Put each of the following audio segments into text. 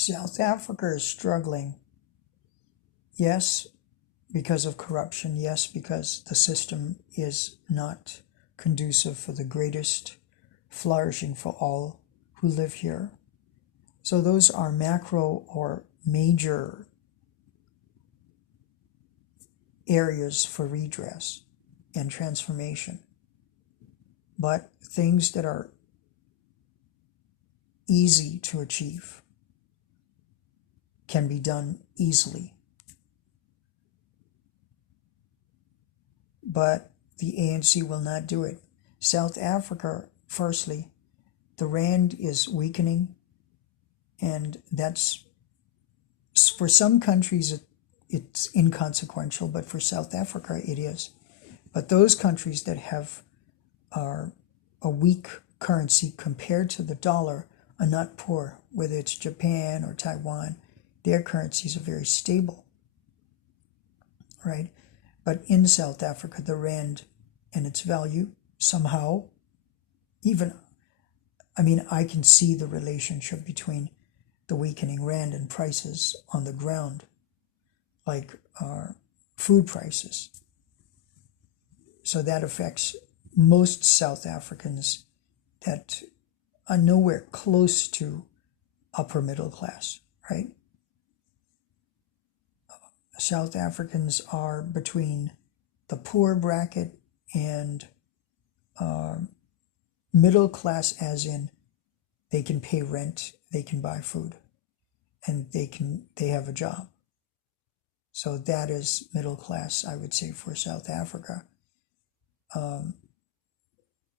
South Africa is struggling. Yes, because of corruption. Yes, because the system is not conducive for the greatest flourishing for all who live here. So those are macro or major areas for redress and transformation. But things that are easy to achieve can be done easily. But the ANC will not do it. South Africa, firstly, the rand is weakening, and that's, for some countries it's inconsequential, but for South Africa it is. But those countries that are a weak currency compared to the dollar are not poor, whether it's Japan or Taiwan. Their currencies are very stable, right? But in South Africa, the rand and its value somehow, I can see the relationship between the weakening rand and prices on the ground, like food prices. So that affects most South Africans that are nowhere close to upper middle class, right? South Africans are between the poor bracket and middle class, as in they can pay rent, they can buy food, and they have a job. So that is middle class, I would say, for South Africa.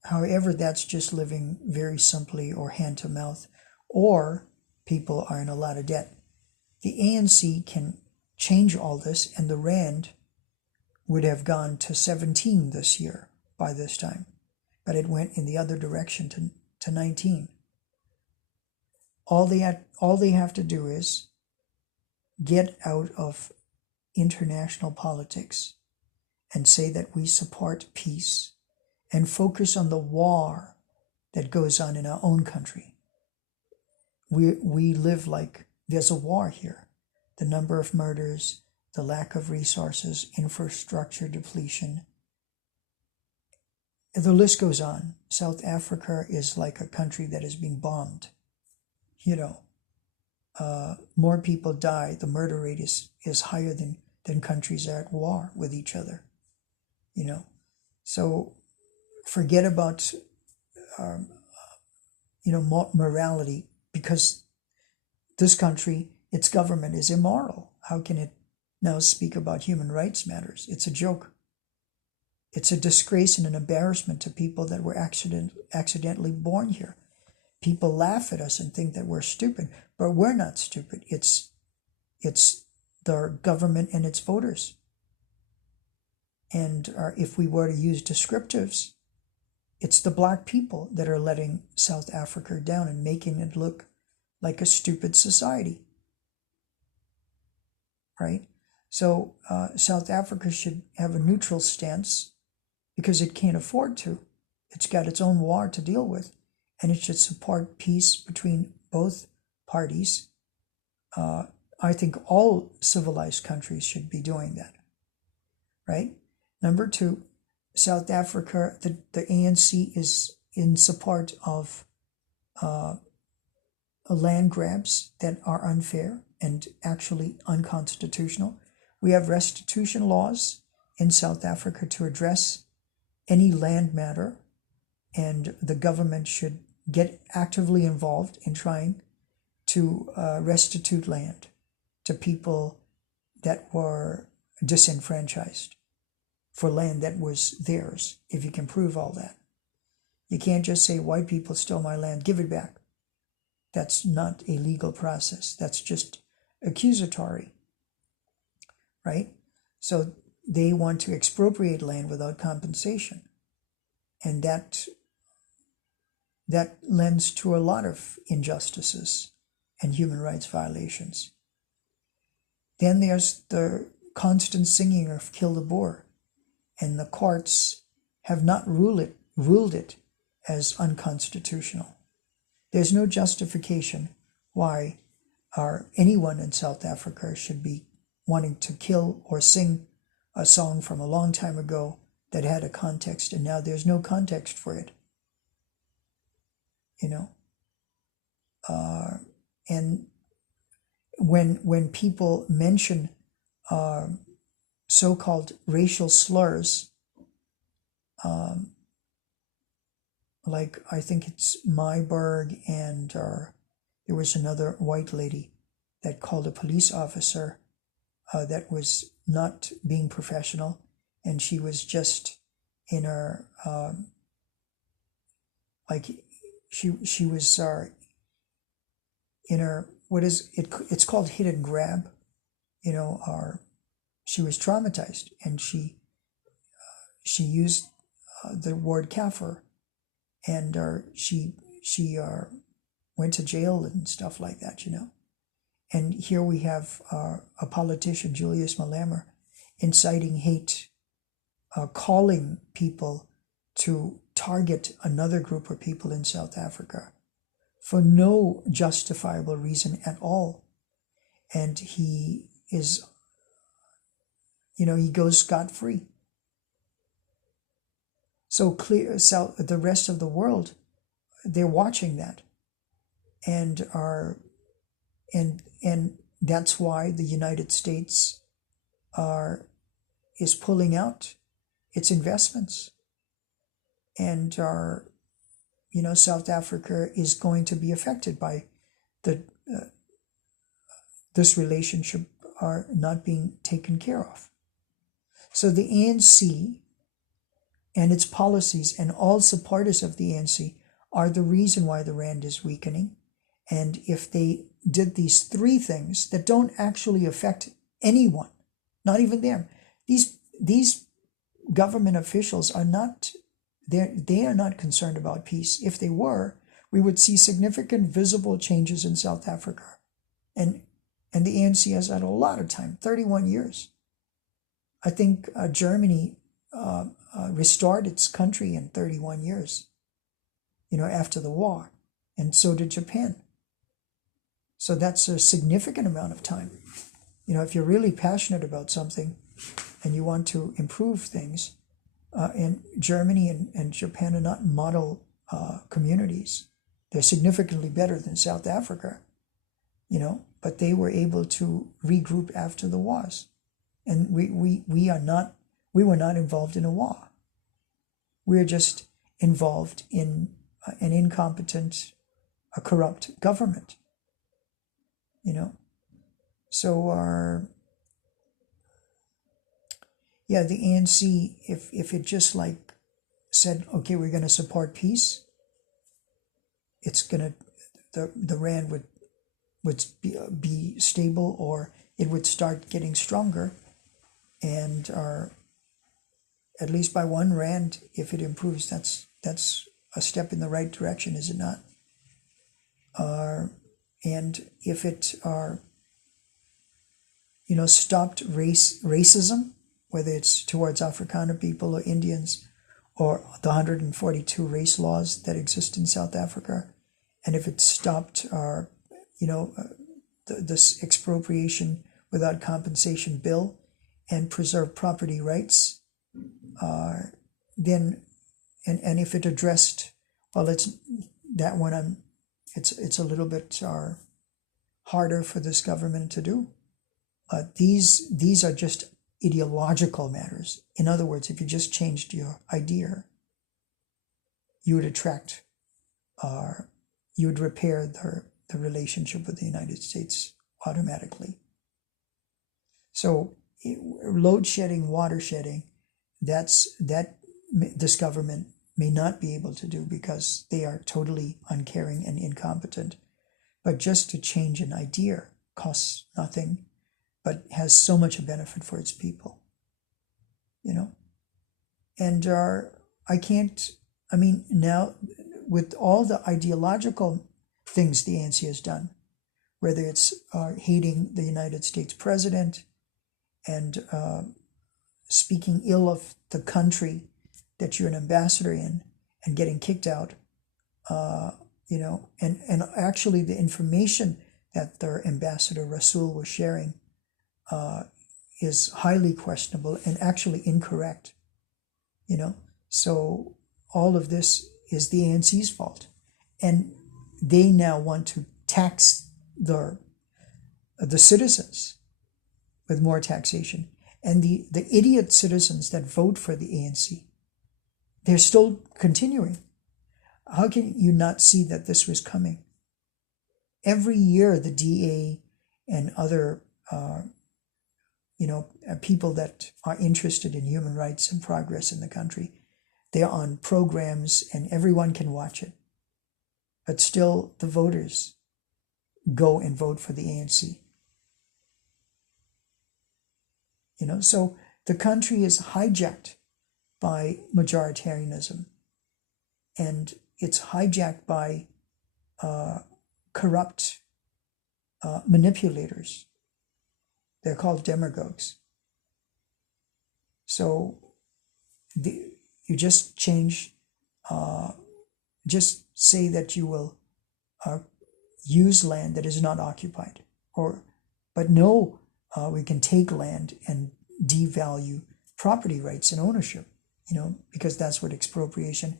However, that's just living very simply or hand to mouth, or people are in a lot of debt. The ANC can change all this, and the rand would have gone to 17 this year by this time, but it went in the other direction to 19. All they have to do is get out of international politics and say that we support peace and focus on the war that goes on in our own country. We live like there's a war here. The number of murders, the lack of resources, infrastructure depletion. The list goes on. South Africa is like a country that is being bombed. More people die. The murder rate is higher than countries that are at war with each other. So forget about morality, because this country, its government is immoral. How can it now speak about human rights matters? It's a joke. It's a disgrace and an embarrassment to people that were accidentally born here. People laugh at us and think that we're stupid, but we're not stupid. It's the government and its voters. And if we were to use descriptives, it's the black people that are letting South Africa down and making it look like a stupid society, right? So South Africa should have a neutral stance because it can't afford to. It's got its own war to deal with, and it should support peace between both parties. I think all civilized countries should be doing that, right? Number two, South Africa, the ANC is in support of land grabs that are unfair and actually unconstitutional. We have restitution laws in South Africa to address any land matter, and the government should get actively involved in trying to restitute land to people that were disenfranchised for land that was theirs, if you can prove all that. You can't just say, white people stole my land, give it back. That's not a legal process. That's just accusatory, right? So they want to expropriate land without compensation. And that lends to a lot of injustices and human rights violations. Then there's the constant singing of kill the Boer, and the courts have not ruled it as unconstitutional. There's no justification why anyone in South Africa should be wanting to kill or sing a song from a long time ago that had a context, and now there's no context for it. And when people mention so-called racial slurs, like I think it's Myberg, and there was another white lady that called a police officer that was not being professional, and she was just in her she was in her, what is it? It's called hit and grab. She was traumatized, and she used the word kafir, and she went to jail and stuff like that. And here we have a politician, Julius Malema, inciting hate, calling people to target another group of people in South Africa for no justifiable reason at all. And he is, he goes scot-free. So the rest of the world, they're watching that, and that's why the United States is pulling out its investments, and South Africa is going to be affected by this relationship not being taken care of. So the ANC and its policies and all supporters of the ANC are the reason why the rand is weakening. And if they did these three things that don't actually affect anyone, not even them, these government officials are not, they are not concerned about peace. If they were, we would see significant visible changes in South Africa. And the ANC has had a lot of time, 31 years. I think Germany restored its country in 31 years, after the war, and so did Japan. So that's a significant amount of time. If you're really passionate about something and you want to improve things, and Germany and Japan are not model communities. They're significantly better than South Africa, but they were able to regroup after the wars. And we were not involved in a war. We're just involved in an incompetent, a corrupt government. So the ANC, if it just said, okay, we're going to support peace, it's going to, the rand would be stable, or it would start getting stronger, and at least by 1 rand, if it improves, that's a step in the right direction, is it not? And if it stopped racism, whether it's towards Afrikaner people or Indians, or the 142 race laws that exist in South Africa, and if it stopped this expropriation without compensation bill and preserved property rights, then and if it addressed, well, it's that one it's a little bit harder for this government to do. These are just ideological matters. In other words, if you just changed your idea, you would attract, you would repair the relationship with the United States automatically. So load shedding, water shedding, that this government may not be able to do because they are totally uncaring and incompetent. But just to change an idea costs nothing, but has so much a benefit for its people, And now with all the ideological things the ANC has done, whether it's hating the United States president and speaking ill of the country that you're an ambassador in and getting kicked out, and actually the information that their ambassador Rasul was sharing is highly questionable and actually incorrect. So all of this is the ANC's fault, and they now want to tax the citizens with more taxation. And the idiot citizens that vote for the ANC, they're still continuing. How can you not see that this was coming? Every year, the DA and other people that are interested in human rights and progress in the country, they're on programs and everyone can watch it. But still, the voters go and vote for the ANC. So the country is hijacked by majoritarianism, and it's hijacked by corrupt manipulators. They're called demagogues. So you just change, just say that you will use land that is not occupied, but no, we can take land and devalue property rights and ownership, because that's what expropriation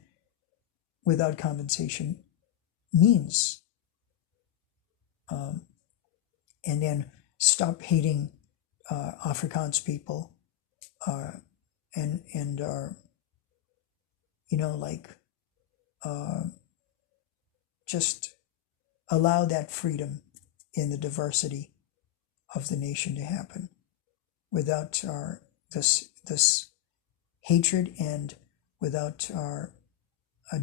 without compensation means. And then stop hating Afrikaans people, and just allow that freedom in the diversity of the nation to happen without this hatred, and without our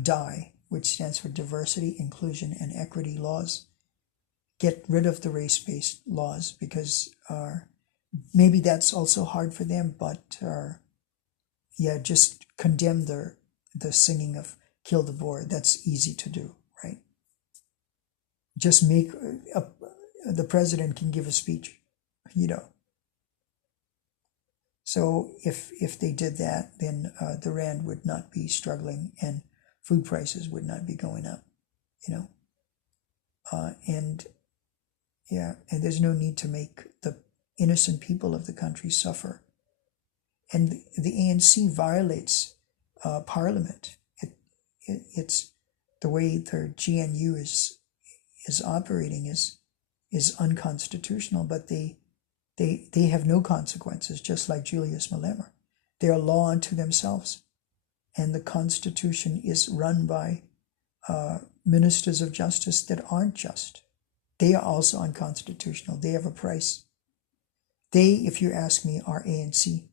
DIE, which stands for diversity, inclusion, and equity laws. Get rid of the race-based laws, because maybe that's also hard for them, but just condemn the singing of Kill the Boer. That's easy to do, right? Just make the president can give a speech, So if they did that, then the rand would not be struggling and food prices would not be going up, and there's no need to make the innocent people of the country suffer. And the ANC violates Parliament. It's the way their GNU is operating is unconstitutional, but they have no consequences, just like Julius Malema. They are law unto themselves. And the Constitution is run by ministers of justice that aren't just. They are also unconstitutional. They have a price. They, if you ask me, are ANC.